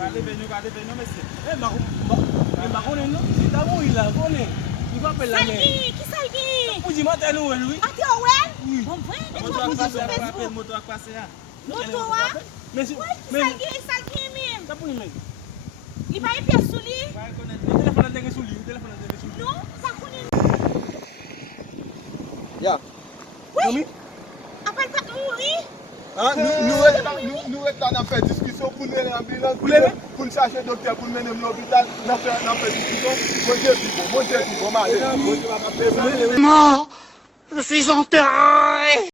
Allez, venez, monsieur. Eh, Marron, non? C'est d'abord il a volé. Il va appeler la mère. Qui ça? Pour dire, matin, nous, lui. Ah, tu es ouais? Oui. Bon, vrai, mais tu Moto vas à poser passer, sur après, Facebook. moto à passer. Moto, hein? Mais, Ouais, mais, qui même? ça pour lui, mais. Il va y pièce sous lui? Le téléphone est sous lui. Le téléphone est sous lui. Non, ça connaît. Ya. Oui. Appelle pas oui. Hein? Nous restons dans faire discussion pour nous aller en ambulance, pour nous chercher docteur, pour nous mener à l'hôpital, nous faire discussion. Mon Dieu, bon, Non, je suis enterré.